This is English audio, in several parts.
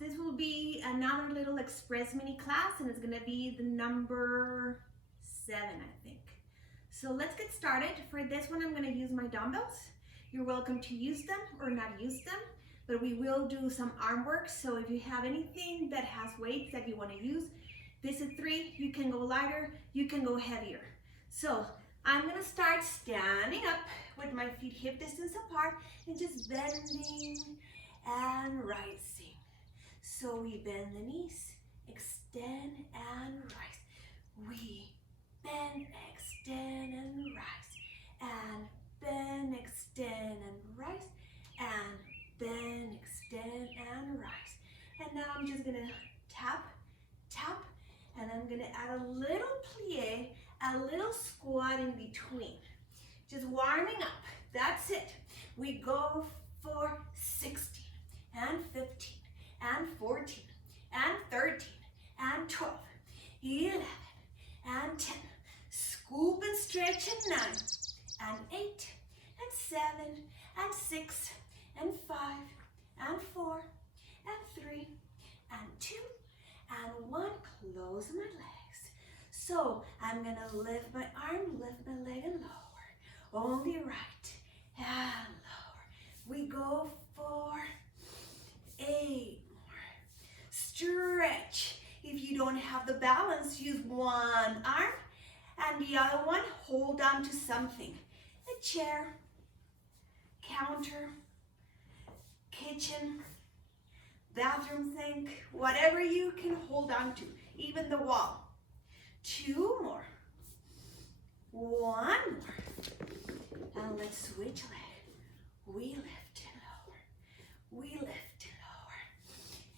This will be another little express mini class, and it's gonna be the number 7, I think. So let's get started. For this one, I'm gonna use my dumbbells. You're welcome to use them or not use them, but we will do some arm work. So if you have anything that has weights that you wanna use, this is 3, you can go lighter, you can go heavier. So I'm gonna start standing up with my feet hip distance apart and just bending and rising. So we bend the knees, extend and rise. We bend, extend and rise. And bend, extend and rise. And bend, extend and rise. And now I'm just gonna tap, tap, and I'm gonna add a little plie, a little squat in between. Just warming up, that's it. We go for 16 and 15 and 14 and 13 and 12, 11 and 10. Scoop and stretch at 9 and 8 and 7 and 6 and 5 and 4 and 3 and 2 and 1. Close my legs. So I'm gonna lift my arm, lift my leg and lower. Only right and lower. We go for 8 more. Stretch. If you don't have the balance, use one arm and the other one hold on to something. A chair, counter, kitchen, bathroom sink, whatever you can hold on to, even the wall. 2 more. 1 more. And let's switch leg. We lift and lower. We lift and lower.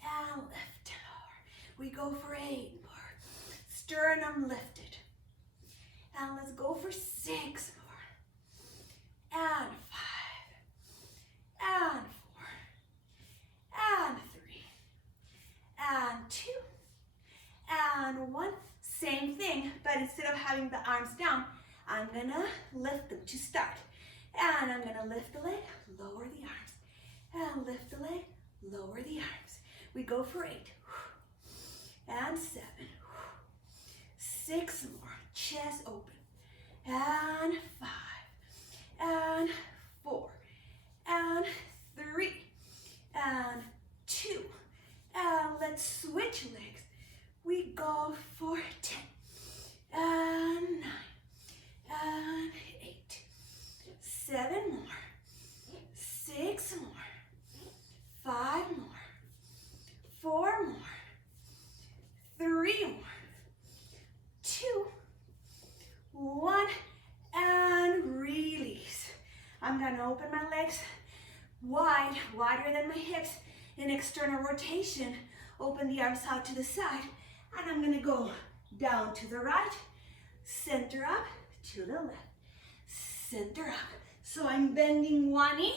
And lift and lower. We go for 8 more. Sternum lifted. And let's go for 6 more. And 5. And 4. And 3. And 2. And 1. Same thing, but instead of having the arms down, I'm gonna lift them to start. And I'm gonna lift the leg, lower the arms. And lift the leg, lower the arms. We go for 8. And 7. 6 more. Chest open. And 5. And 4. And 3. And 2. And let's switch legs. We go for 10. And 9. And 8. 7 more. 6 more. 5 more. 4 more. 3 more. 2. 1. And release. I'm gonna open my legs wide, wider than my hips in external rotation. Open the arms out to the side. And I'm gonna go down to the right, center up to the left, center up. So I'm bending one knee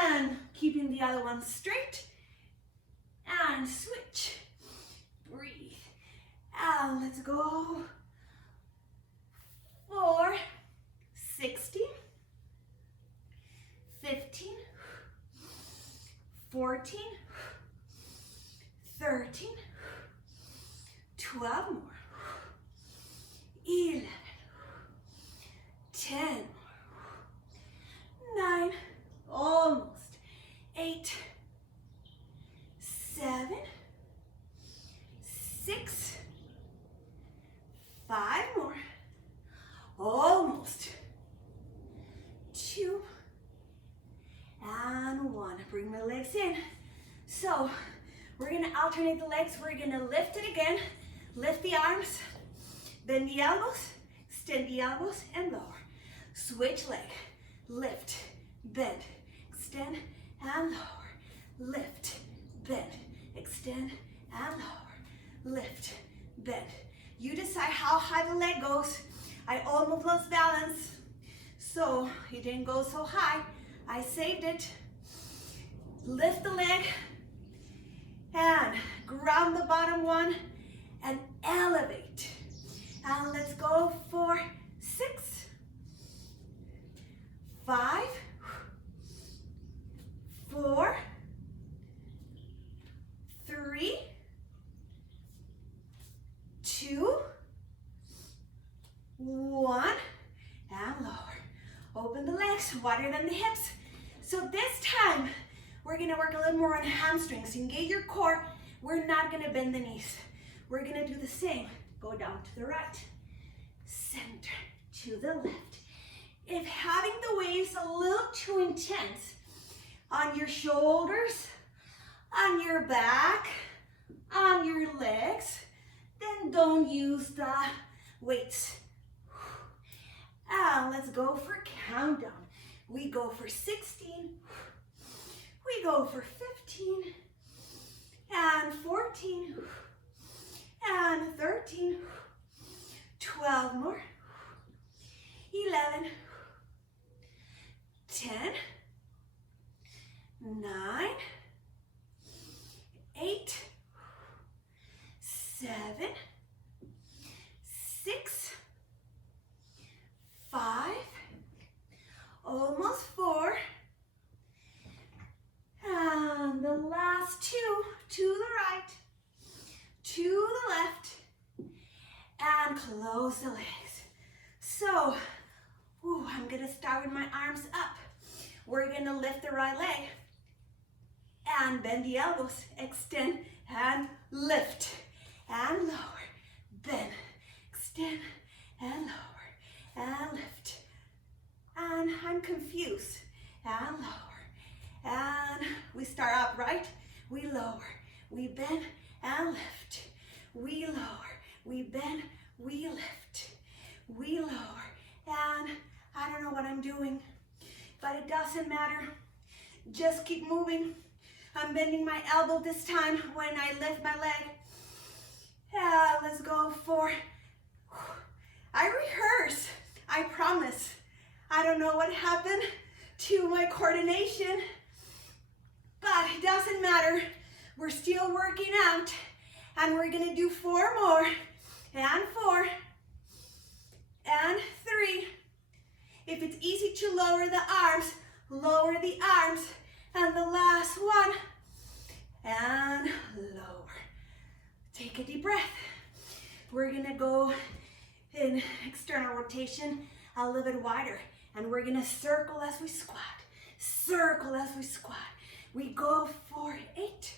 and keeping the other one straight. And switch. Breathe. And let's go for 16, 15, 14, 13, 12 more, 11, 10 more, 9, almost, 8, 7, 6, 5 more, almost, 2, and 1. Bring my legs in. So we're gonna alternate the legs. We're gonna lift it again. Lift the arms, bend the elbows, extend the elbows and lower. Switch leg, lift, bend, extend and lower. Lift, bend, extend and lower. Lift, bend. You decide how high the leg goes. I almost lost balance, so it didn't go so high. I saved it. Lift the leg and ground the bottom one and elevate. And let's go for 6, 5, 4, wider than the hips. So this time, we're gonna work a little more on hamstrings. Engage your core. We're not gonna bend the knees. We're gonna do the same. Go down to the right, center to the left. If having the waves a little too intense on your shoulders, on your back, on your legs, then don't use the weights. And let's go for countdown. We go for 16, we go for 15, and 14, and 13, 12 more, 11, 10, 9, 8, 7, 6, 5, almost 4, and the last 2, to the right, to the left, and close the legs. So, I'm gonna start with my arms up. We're gonna lift the right leg and bend the elbows, extend and lift and lower, bend, extend and lower and lift. And I'm confused and lower. And we start up, right? We lower, we bend and lift. We lower, we bend, we lift. We lower. And I don't know what I'm doing, but it doesn't matter. Just keep moving. I'm bending my elbow this time when I lift my leg. Let's go for, I rehearse, I promise. I don't know what happened to my coordination, but it doesn't matter. We're still working out, and we're gonna do 4 more, and 4, and 3. If it's easy to lower the arms, lower the arms, and the last one, and lower. Take a deep breath. We're gonna go in external rotation a little bit wider, and we're gonna circle as we squat. Circle as we squat. We go for 8,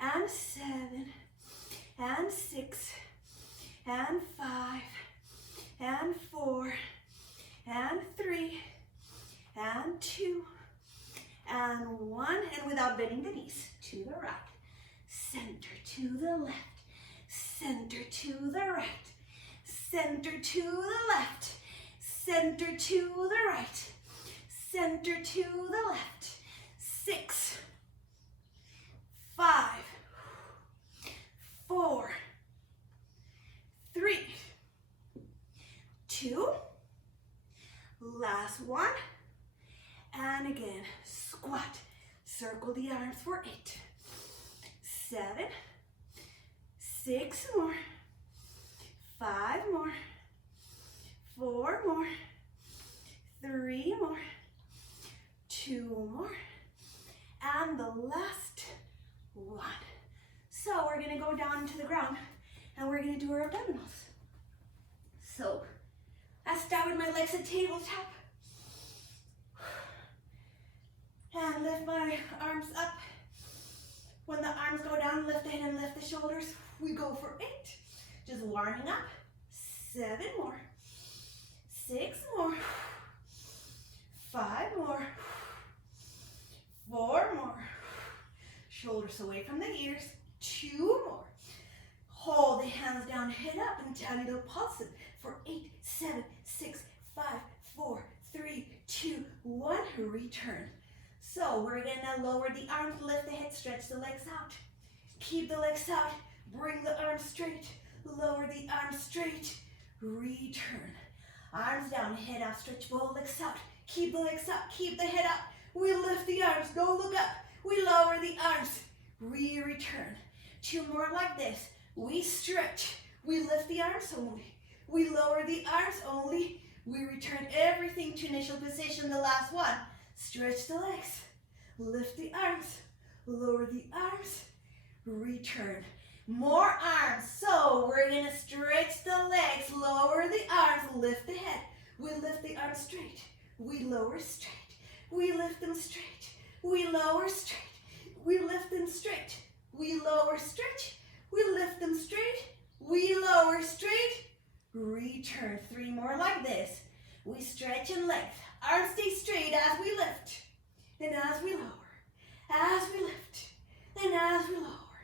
and 7, and 6, and 5, and 4, and 3, and 2, and 1, and without bending the knees, to the right, center to the left, center to the right, center to the left, center to the right, center to the left, 6, 5, 4, 3, 2, last one, and again, squat, circle the arms for 8, 7, 6 more, 5 more, 4 more, 3 more, 2 more, and the last one. So we're gonna go down to the ground and we're gonna do our abdominals. So I start with my legs at tabletop and lift my arms up. When the arms go down, lift the head and lift the shoulders. We go for 8, just warming up. 7 more, 6 more, 5 more, 4 more, shoulders away from the ears, 2 more. Hold the hands down, head up, and tiny little pulses for 8, 7, 6, 5, 4, 3, 2, 1, return. So we're gonna lower the arms, lift the head, stretch the legs out. Keep the legs out, bring the arms straight, lower the arms straight, return. Arms down, head up, stretch both legs out. Keep the legs up, keep the head up. We lift the arms, don't look up. We lower the arms, we return. 2 more like this. We stretch, we lift the arms only. We lower the arms only. We return everything to initial position, the last one. Stretch the legs, lift the arms, lower the arms, return. More arms. So we're gonna stretch the legs, lower the arms, lift the head. We lift the arms straight. we lower straight, we lift them straight, we lower straight, we lift them straight, we lower straight, we lift them straight, we lower straight, return. 3 more like this. We stretch and length. Arms stay straight as we lift and as we lower, as we lift and as we lower,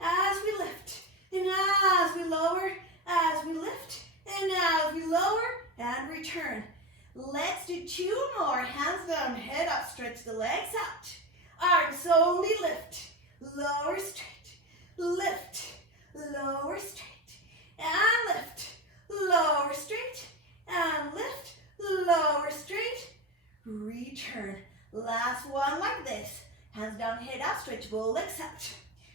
as we lift and as we lower, as we lift and as we lower, and return. Let's do 2 more. Hands down, head up, stretch the legs out. Arms slowly lift, lower straight, lift, lower straight, and lift, lower straight, and lift, lower straight, return. Last one like this. Hands down, head up, stretch both legs out.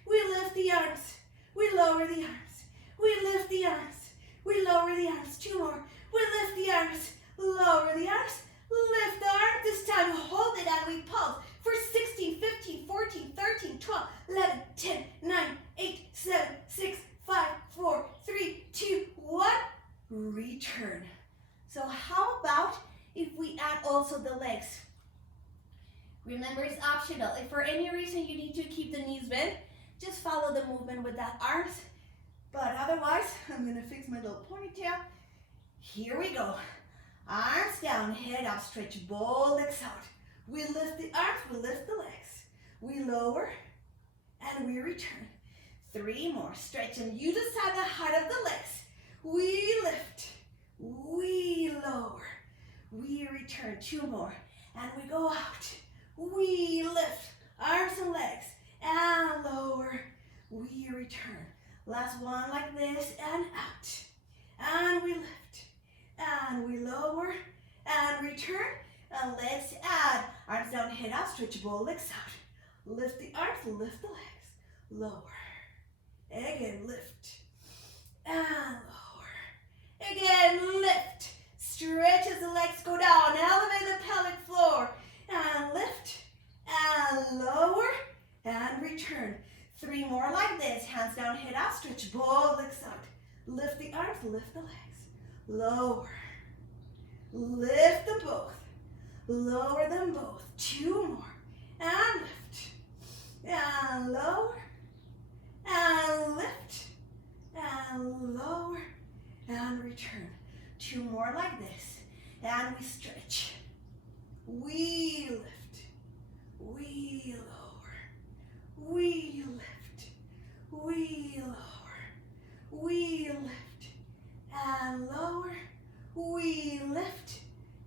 We lift the arms, we lower the arms, we lift the arms, we lower the arms. 2 more. We lift the arms, lower the arms, lift the arms. This time hold it and we pulse for 16, 15, 14, 13, 12, 11, 10, 9, 8, 7, 6, 5, 4, 3, 2, 1. Return. So how about if we add also the legs? Remember, it's optional. If for any reason you need to keep the knees bent, just follow the movement with that arms. But otherwise, I'm gonna fix my little ponytail. Here we go. Arms down, head up, stretch both legs out. We lift the arms, we lift the legs. We lower and we return. 3 more. Stretch and you decide the height of the legs. We lift, we lower, we return. 2 more. And we go out. We lift, arms and legs, and lower, we return. Last one like this, and out. And we lift, and we lower, and return. And let's add arms down, head up, stretch both legs out. Lift the arms, lift the legs, lower. Again, lift, and lower. Again, lift. Stretch as the legs go down, elevate the pelvic floor. And lift, and lower, and return. 3 more like this. Hands down, head up, stretch both legs out. Lift the arms, lift the legs. Lower. Lift them both. Lower them both. 2 more. And lift. And lower. And lift. And lower. And return. 2 more like this. And we stretch. We lift. We lower. We lift. We lower. We lift. And lower. We lift.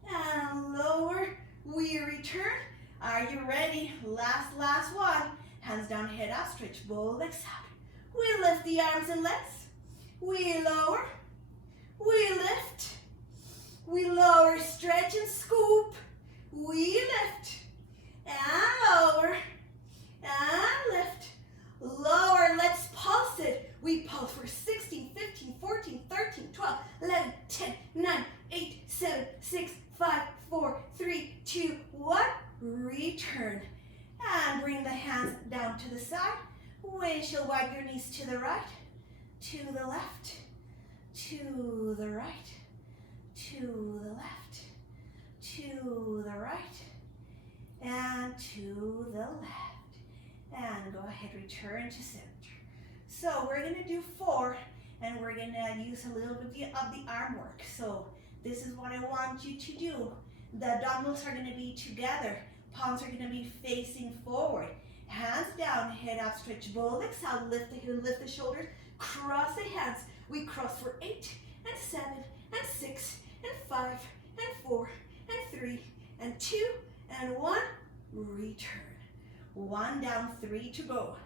And lower. We return. Are you ready? Last one. Hands down, head up, stretch both legs out. We lift the arms and legs. We lower. We lift. We lower, stretch and scoop. We lift. And lower. And lift. Lower, let's pulse it. We pulse for 16, 15, 14, 13, 12, 11, 10, 9, 8, 7, 6, 5, 4, 3, 2, 1. Return. And bring the hands down to the side. Windshield wipe your knees to the right, to the left, to the right, to the left, to the right, and to the left. And go ahead, return to center. So we're gonna do 4, and we're gonna use a little bit of the arm work. So this is what I want you to do. The dumbbells are gonna be together. Palms are gonna be facing forward. Hands down, head up, stretch both legs out, lift the shoulders, cross the hands. We cross for 8, and 7, and 6, and 5, and 4, and 3, and 2, and 1. Return. 1 down, 3 to go.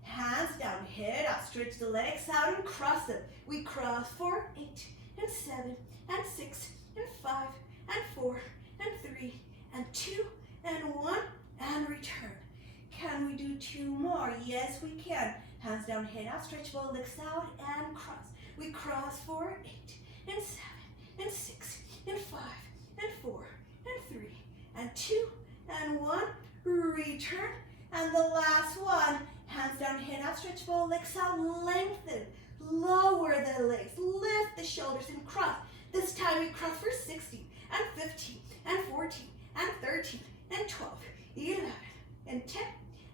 Hands down, head up, stretch the legs out and cross them. We cross for 8, and 7, and 6, and 5, and 4, and 3, and 2, and 1, and return. Can we do 2 more? Yes, we can. Hands down, head up, stretch both legs out and cross. We cross for 8, and 7, and 6, and 5, and 4, and 3, and 2, and 1. Return. And the last one, hands down, head up, stretch both legs out, lengthen, lower the legs, lift the shoulders and cross. This time we cross for 16, and 15, and 14, and 13, and 12, 11, and 10,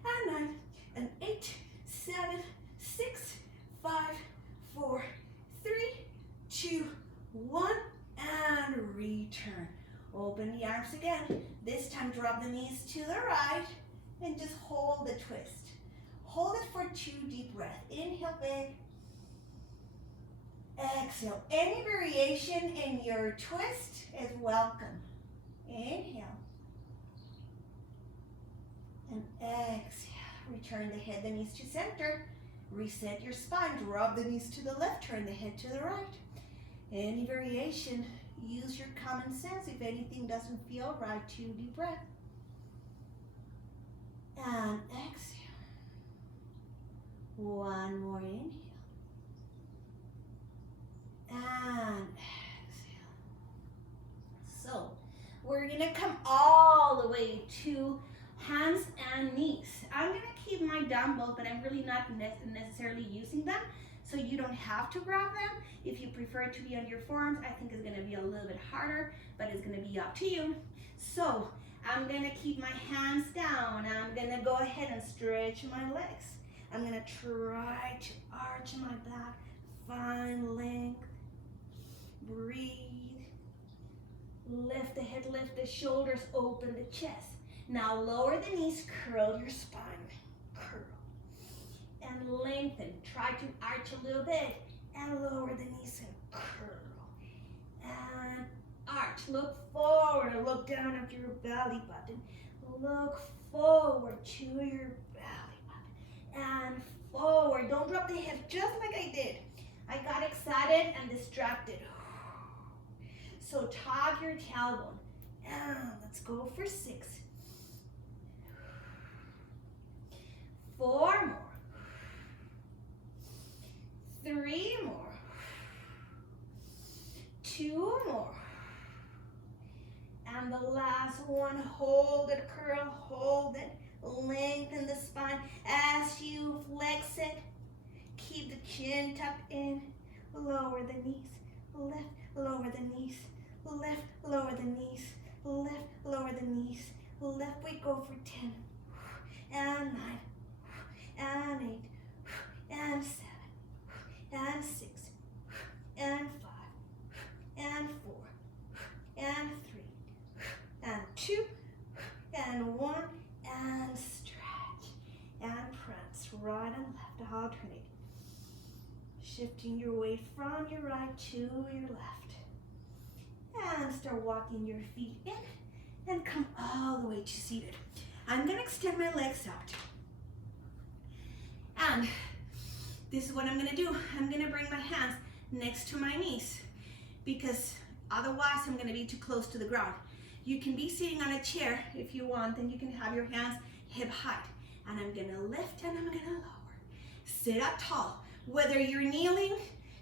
and 9, and 8, 7, 6, 5, 4, 3, 2, 1, and return. Open the arms again. This time drop the knees to the right and just hold the twist. Hold it for 2 deep breaths. Inhale big. Exhale. Any variation in your twist is welcome. Inhale. And exhale. Return the head, the knees to center. Reset your spine. Drop the knees to the left. Turn the head to the right. Any variation, use your common sense. If anything doesn't feel right, 2 deep breaths. And exhale. One more inhale. And exhale. So we're gonna come all the way to hands and knees. I'm gonna keep my dumbbells, but I'm really not necessarily using them, so you don't have to grab them. If you prefer to be on your forearms, I think it's gonna be a little bit harder, but it's gonna be up to you. So I'm gonna keep my hands down. I'm gonna go ahead and stretch my legs. I'm gonna try to arch my back, find length, breathe, lift the head, lift the shoulders, open the chest. Now lower the knees, curl your spine, curl, and lengthen. Try to arch a little bit, and lower the knees and curl, and arch. Look forward, look down at your belly button. Look forward to your belly button, and forward. Don't drop the hips, just like I did. I got excited and distracted. So tug your tailbone, and let's go for 6. 4 more. 3 more. 2 more. And the last one, hold it, curl, hold it, lengthen the spine. As you flex it, keep the chin tucked in, lower the knees, lift, lower the knees, lift, lower the knees, lift, lower the knees, lift. We go for 10, and 9, and 8, and 7, and 6, and 5, and 4, and 3, and 2, and 1, and stretch, and press right and left, alternate. Shifting your weight from your right to your left. And start walking your feet in and come all the way to seated. I'm gonna extend my legs out. And this is what I'm gonna do. I'm gonna bring my hands next to my knees because otherwise I'm gonna be too close to the ground. You can be sitting on a chair if you want, and you can have your hands hip height. And I'm gonna lift and I'm gonna lower. Sit up tall. Whether you're kneeling,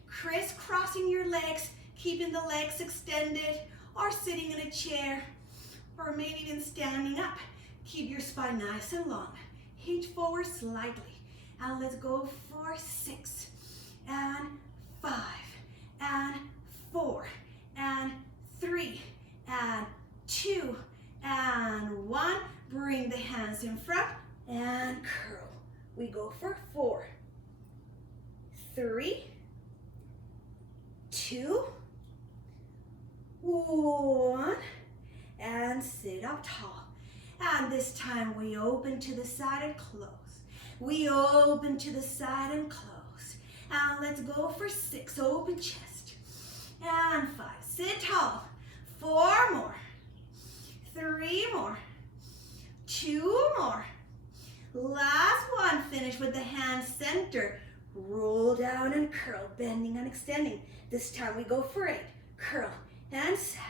crisscrossing your legs, keeping the legs extended, or sitting in a chair, or maybe even standing up, keep your spine nice and long. Hinge forward slightly. And let's go for 6, and 5, and 4, and 3, and 2, and 1. Bring the hands in front and curl. We go for 4, 3, 2, 1, and sit up tall. And this time we open to the side and close. We open to the side and close. And let's go for 6, open chest. And 5, sit tall. 4 more. 3 more. 2 more. Last one, finish with the hands center. Roll down and curl, bending and extending. This time we go for 8, curl, and 7,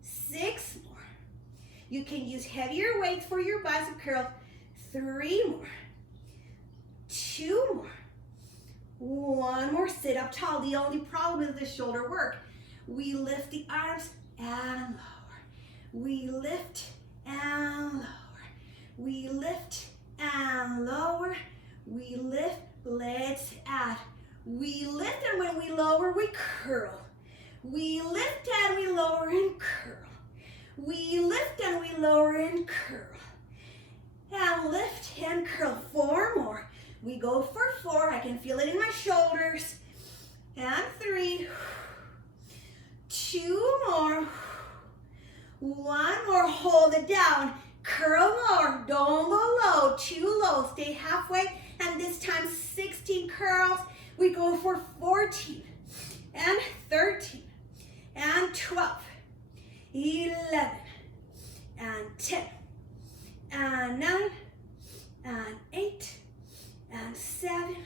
6 more. You can use heavier weights for your bicep curls. 3 more, 2 more, 1 more. Sit up tall. The only problem is the shoulder work. We lift the arms and lower. We lift and lower. We lift and lower. We lift, legs out. We lift, and when we lower, we curl. We lift and we lower and curl. We lift and we lower and curl. And lift and curl. 4 more. We go for 4. I can feel it in my shoulders. And 3. 2 more. 1 more. Hold it down. Curl more. Don't go low. Too low. Stay halfway. And this time 16 curls. We go for 14 and 13 and 12, 11 and 10 and 9 and 8 and 7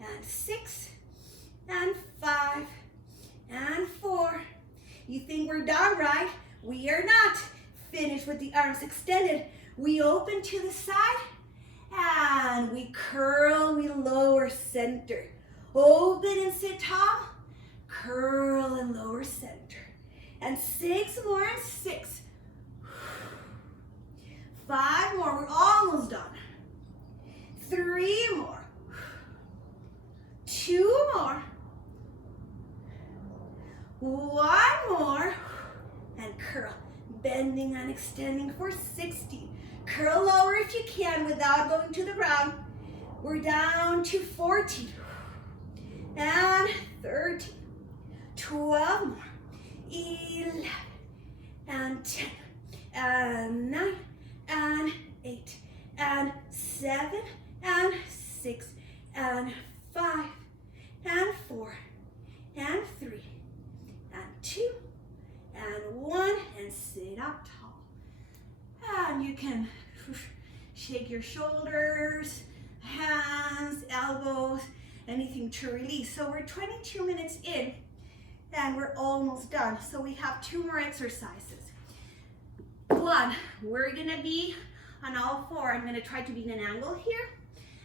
and 6 and 5 and 4. You think we're done, right? We are not. Finish with the arms extended. We open to the side and we curl, we lower center. Open and sit tall. Curl and lower center. And 6 more and 6. 5 more, we're almost done. 3 more. 2 more. 1 more. And curl. Bending and extending for 16. Curl lower if you can without going to the ground. We're down to 14. And 13. 12 more. 11. And 10. And 9. And 8. And 7. And 6. And 5. And 4. And 3. And 2. And 1. And sit up tall. And you can shake your shoulders, hands, elbows, anything to release. So we're 22 minutes in and we're almost done. So we have 2 more exercises. 1, we're gonna be on all 4. I'm gonna try to be in an angle here.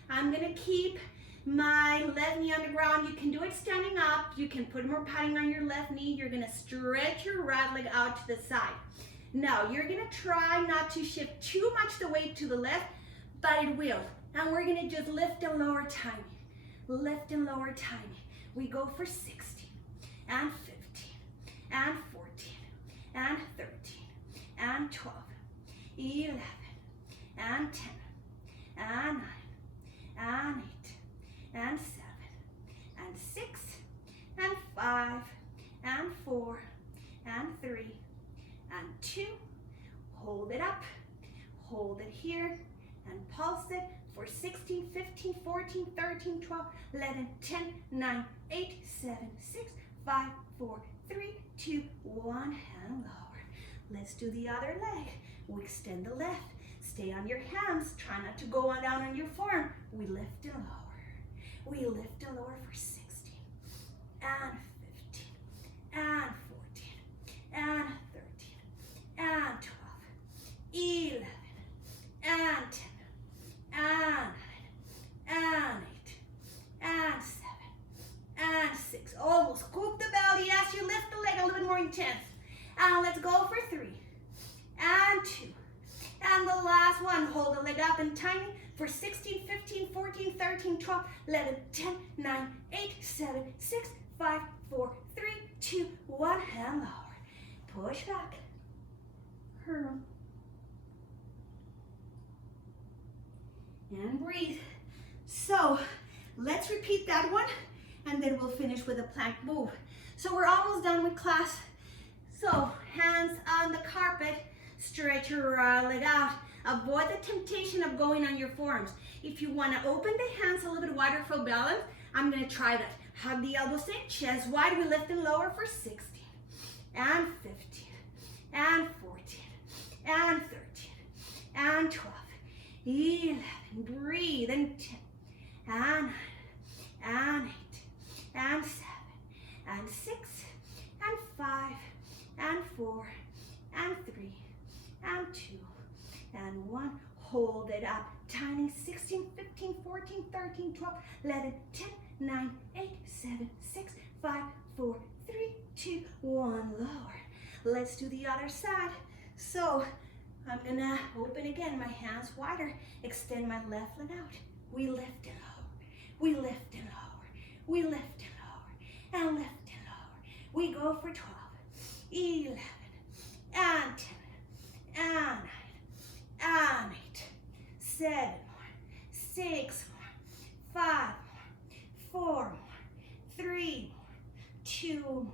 I'm gonna keep my left knee on the ground. You can do it standing up. You can put more padding on your left knee. You're gonna stretch your right leg out to the side. Now, you're gonna try not to shift too much the weight to the left, but it will. And we're gonna just lift and lower tiny. Lift and lower tiny. We go for 16, and 15, and 14, and 13, and 12, 11, and 10, and 9, and 8, and 7, and 6, and 5, and 4, and 3, and 2. Hold it up, hold it here, and pulse it for 16, 15, 14, 13, 12, 11, 10, 9, 8, 7, 6, 5, 4, 3, 2, 1, and lower. Let's do the other leg. We extend the left. Stay on your hands. Try not to go on down on your forearm. We lift and lower. We lift and lower for 16, and 15, and 14, and 13, and 12, 11, and 10, and 9, and 8, and 7, and 6. Almost scoop the belly as you lift the leg a little bit more intense. And let's go for 3, and 2, and the last one. Hold the leg up and tiny for 16, 15, 14, 13, 12, 11, 10, 9, 8, 7, 6, 5, 4, 3, 2, 1, and lower. Push back. Curl. And breathe. So let's repeat that one and then we'll finish with a plank move. So we're almost done with class. So hands on the carpet, stretch your right leg out. Avoid the temptation of going on your forearms. If you want to open the hands a little bit wider for balance, I'm going to try that. Hug the elbows in, chest wide. We lift and lower for 16, and 15, and 14, and 13, and 12, 11. Breathe, and 10, and 9, and 8, and 7, and 6, and 5, and 4, and 3, and 2, and 1. Hold it up. Tiny. 16, 15, 14, 13, 12, 11, 10, 9, 8, 7, 6, 5, 4, 3, 2, 1. Lower. Let's do the other side. So I'm gonna open again, my hands wider. Extend my left leg out. We lift and lower. We lift and lower. We lift and lower. And lift and lower. We go for 12, 11, and 10, and 9, and 8, 7 more, 6 more, 5 more, 4 more, 3 more, 2 more,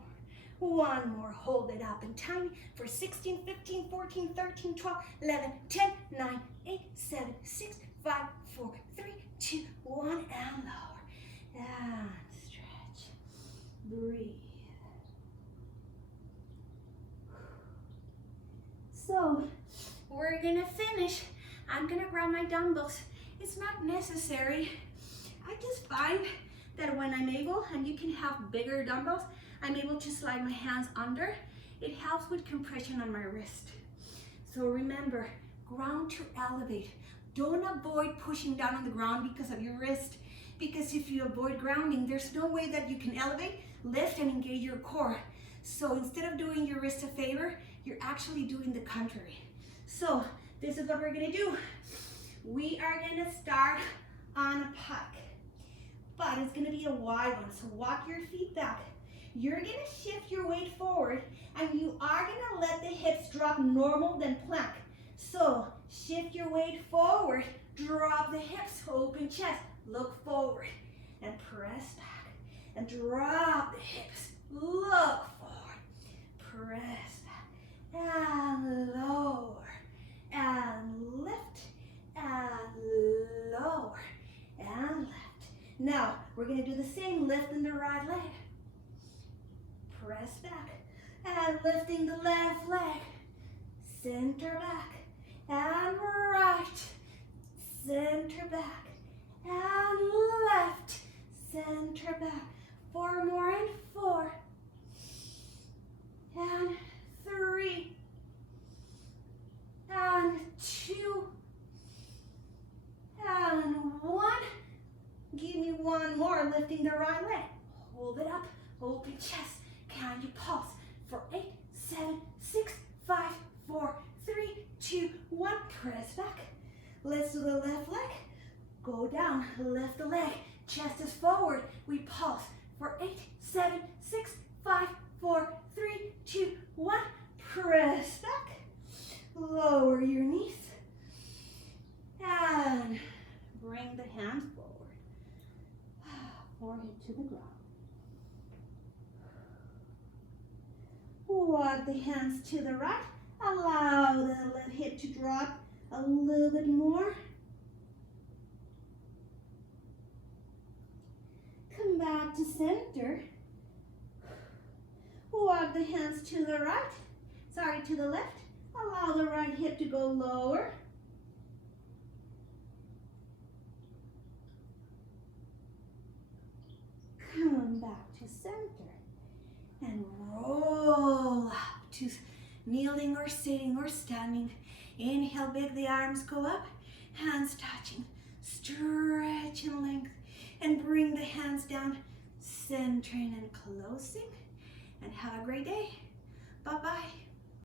1 more. Hold it up and tiny for 16, 15, 14, 13, 12, 11, 10, 9, 8, 7, 6, 5, 4, 3, 2, 1, and lower. And stretch. Breathe. So we're gonna finish. I'm gonna grab my dumbbells. It's not necessary. I just find that when I'm able, and you can have bigger dumbbells, I'm able to slide my hands under. It helps with compression on my wrist. So remember, ground to elevate. Don't avoid pushing down on the ground because of your wrist. Because if you avoid grounding, there's no way that you can elevate, lift, and engage your core. So instead of doing your wrist a favor, you're actually doing the contrary. So this is what we're gonna do. We are gonna start on a pike, but it's gonna be a wide one. So walk your feet back. You're gonna shift your weight forward, and you are gonna let the hips drop normal, then plank. So shift your weight forward, drop the hips, open chest, look forward, and press back, and drop the hips, look forward, press back, and lower, and lift, and lower, and lift. Now, we're gonna do the same, lifting the right leg. Press back, and lifting the left leg. Center back, and right. Center back, and left. Center back. 4 more, and 4. And 3. And 2. And 1. Give me 1 more, lifting the right leg. Hold it up, open chest. Count your pulse for 8, 7, 6, 5, 4, 3, 2, 1. Press back. Let's do the left leg. Go down, lift the leg. Chest is forward. We pulse for 8, 7, 6, 5, 4, 3, 2, 1. Press back. Lower your knees. And bring the hands forward. Forehead to the ground. Walk the hands to the right. Allow the left hip to drop a little bit more. Come back to center. Walk the hands to the right. To the left. Allow the right hip to go lower. Come back to center. And roll up to kneeling or sitting or standing. Inhale, big, the arms go up, hands touching, stretch and length, and bring the hands down, centering and closing, and have a great day. Bye-bye.